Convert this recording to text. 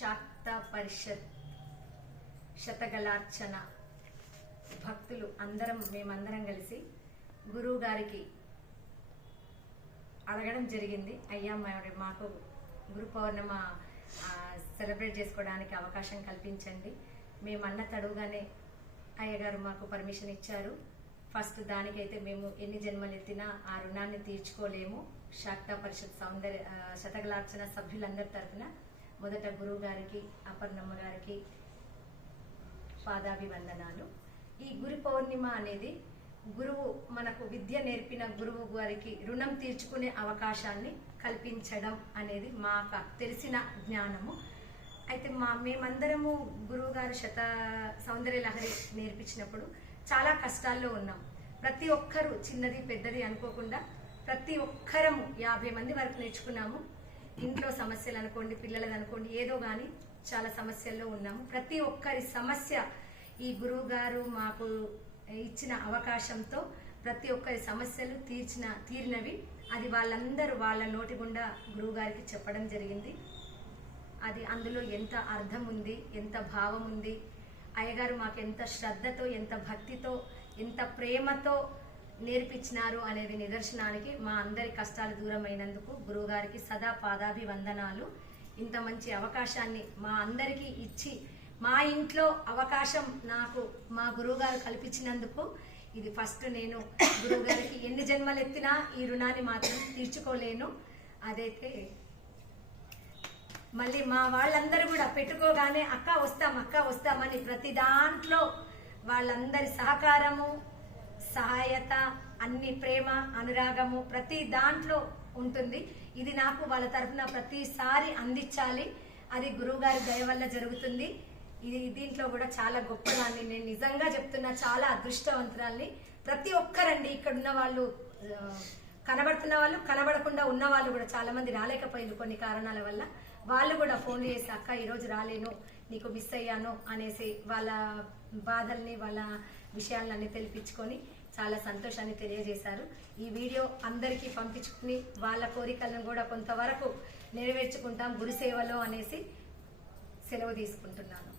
శాక్త పరిషత్ శతగలార్చన భక్తులు మేమందరం కలిసి గురువు గారికి అడగడం జరిగింది. అయ్యా మాకు గురు పౌర్ణమ సెలబ్రేట్ చేసుకోవడానికి అవకాశం కల్పించండి. మేమన్న తడుగానే అయ్యగారు మాకు పర్మిషన్ ఇచ్చారు. ఫస్ట్ దానికైతే మేము ఎన్ని జన్మలు ఎత్తినా ఆ రుణాన్ని తీర్చుకోలేము. శాక్త పరిషత్ శతగలార్చన సభ్యులందరి తరఫున మొదట గురువు గారికి, అపర్ణమ్మ గారికి పాదాభివందనాలు. ఈ గురు పౌర్ణిమ అనేది గురువు మనకు విద్య నేర్పిన గురువు గారికి రుణం తీర్చుకునే అవకాశాన్ని కల్పించడం అనేది మాకు తెలిసిన జ్ఞానము. అయితే మేమందరము గురువు గారు సౌందర్య లహరి నేర్పించినప్పుడు చాలా కష్టాల్లో ఉన్నాం. ప్రతి ఒక్కరు చిన్నది పెద్దది అనుకోకుండా ప్రతి ఒక్కరము 50 మంది వరకు నేర్చుకున్నాము. ఇంట్లో సమస్యలు అనుకోండి, పిల్లలది అనుకోండి, ఏదో కానీ చాలా సమస్యల్లో ఉన్నాము. ప్రతి ఒక్కరి సమస్య ఈ గురువు గారు మాకు ఇచ్చిన అవకాశంతో ప్రతి ఒక్కరి సమస్యలు తీరినవి. అది వాళ్ళందరూ వాళ్ళ నోటి గుండా గురువు గారికి చెప్పడం జరిగింది. అది అందులో ఎంత అర్థం ఉంది, ఎంత భావం ఉంది, అయ్యగారు మాకు ఎంత శ్రద్ధతో, ఎంత భక్తితో, ఎంత ప్రేమతో నేర్పించినారు అనేది నిదర్శనానికి మా అందరి కష్టాలు దూరమైనందుకు గురువుగారికి సదా పాదాభివందనాలు. ఇంత మంచి అవకాశాన్ని మా అందరికీ ఇచ్చి మా ఇంట్లో అవకాశం నాకు మా గురువుగారు కల్పించినందుకు ఇది ఫస్ట్. నేను గురువుగారికి ఎన్ని జన్మలు ఎత్తినా ఈ రుణాన్ని మాత్రం తీర్చుకోలేను. అదైతే మళ్ళీ మా వాళ్ళందరూ కూడా పెట్టుకోగానే అక్క వస్తామని ప్రతి దాంట్లో వాళ్ళందరి సహకారము, సహాయత, అన్ని ప్రేమ, అనురాగము ప్రతి దాంట్లో ఉంటుంది. ఇది నాకు వాళ్ళ తరఫున ప్రతిసారి అందించాలి. అది గురువుగారి దయ వల్ల జరుగుతుంది. దీంట్లో కూడా చాలా గొప్పదాన్ని నేను నిజంగా చెప్తున్నా, చాలా అదృష్టవంతురాల్ని. ప్రతి ఒక్కరండి ఇక్కడ ఉన్న వాళ్ళు, కనబడుతున్న వాళ్ళు, కనబడకుండా ఉన్న వాళ్ళు కూడా చాలా మంది రాలేకపోయింది కొన్ని కారణాల వల్ల. వాళ్ళు కూడా ఫోన్ చేసి అక్క ఈరోజు రాలేను, నీకు మిస్ అయ్యాను అనేసి వాళ్ళ బాధల్ని, వాళ్ళ విషయాలన్నీ తెలిపించుకొని చాలా సంతోషాన్ని తెలియజేశారు. ఈ వీడియో అందరికీ పంపించుకుని వాళ్ళ కోరికలను కూడా కొంతవరకు నెరవేర్చుకుంటాం గురుసేవలో అనేసి సెలవు తీసుకుంటున్నాను.